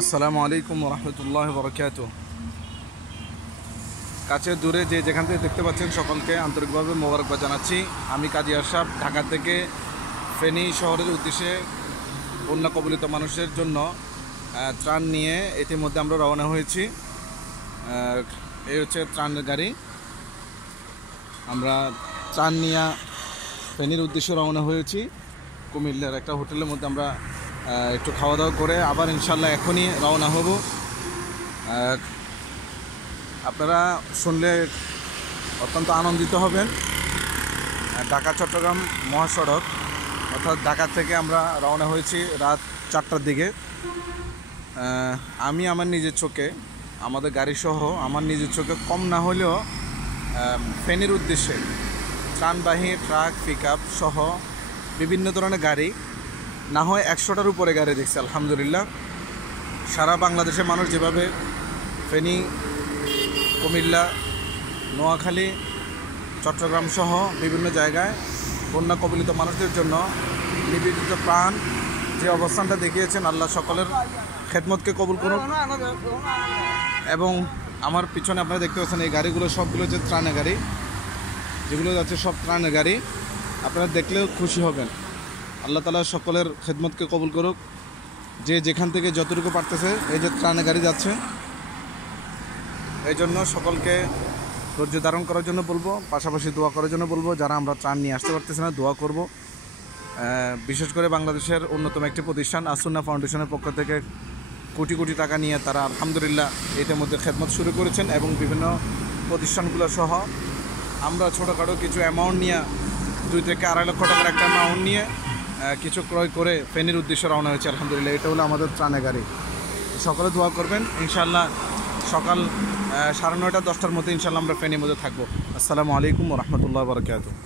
আসসালামু আলাইকুম রহমতুল্লাহ বরকাত। কাছে দূরে যে যেখান থেকে দেখতে পাচ্ছেন সকলকে আন্তরিকভাবে মোবারকবাদ জানাচ্ছি। আমি কাজী আশরাফ, ঢাকা থেকে ফেনী শহরের উদ্দেশ্যে বন্যা কবলিত মানুষের জন্য ত্রাণ নিয়ে ইতিমধ্যে আমরা রওনা হয়েছি। এই হচ্ছে ত্রাণের গাড়ি। আমরা ত্রাণ নিয়ে ফেনীর উদ্দেশ্যে রওনা হয়েছি। কুমিল্লার একটা হোটেলের মধ্যে আমরা একটু খাওয়া দাওয়া করে আবার ইনশাল্লাহ এখনই রওনা হব। আপনারা শুনলে অত্যন্ত আনন্দিত হবেন। ঢাকা চট্টগ্রাম মহাসড়ক, অর্থাৎ ঢাকা থেকে আমরা রওনা হয়েছি রাত 4টার দিকে। আমি আমার নিজের চোখে, আমাদের গাড়িসহ আমার নিজের চোখে কম না হলেও ফেনীর উদ্দেশ্যে ত্রাণবাহী ট্রাক, পিক আপ সহ বিভিন্ন ধরনের গাড়ি, না হয় 100টার উপরে গাড়ি দেখছি আলহামদুলিল্লাহ। সারা বাংলাদেশের মানুষ যেভাবে ফেনী, কুমিল্লা, নোয়াখালী, চট্টগ্রাম সহ বিভিন্ন জায়গায় বন্যা কবলিত মানুষদের জন্য নিবেদিত প্রাণ যে অবস্থানটা দেখিয়েছেন, আল্লাহ সকলের খেদমতকে কবুল করুন। এবং আমার পিছনে আপনারা দেখতে পাচ্ছেন এই গাড়িগুলো সবগুলো হচ্ছে ত্রাণের গাড়ি, যেগুলো যাচ্ছে সব ত্রাণের গাড়ি। আপনারা দেখলেও খুশি হবেন। আল্লাহ তাআলা সকলের খেদমতকে কবুল করুক। যে যেখান থেকে যতটুকু পারতেছে, এই যে ত্রাণের গাড়ি যাচ্ছে, এই জন্য সকলকে ধৈর্য ধারণ করার জন্য বলবো, পাশাপাশি দোয়া করার জন্য বলবো। যারা আমরা ত্রাণ নিয়ে আসতে পারতেছি না, দোয়া করব। বিশেষ করে বাংলাদেশের অন্যতম একটি প্রতিষ্ঠান আসুন্না ফাউন্ডেশনের পক্ষ থেকে কোটি কোটি টাকা নিয়ে তারা আলহামদুলিল্লাহ এটার মধ্যে খেদমত শুরু করেছেন। এবং বিভিন্ন প্রতিষ্ঠানগুলো সহ আমরা ছোটোখাটো কিছু অ্যামাউন্ট নিয়ে 2 থেকে 2.5 লক্ষ টাকার একটা অ্যামাউন্ট নিয়ে কিছু ক্রয় করে ফেনীর উদ্দেশ্যে রওনা হয়েছে আলহামদুলিল্লাহ। এটা হলো আমাদের ত্রাণের গাড়ি। সকলে দোয়া করবেন। ইনশাআল্লাহ সকাল 9:30 10টার মধ্যে ইনশাআল্লাহ আমরা ফেনীর মধ্যে থাকবো। আসসালামু আলাইকুম রহমতুল্লাহ বরকাতুহু।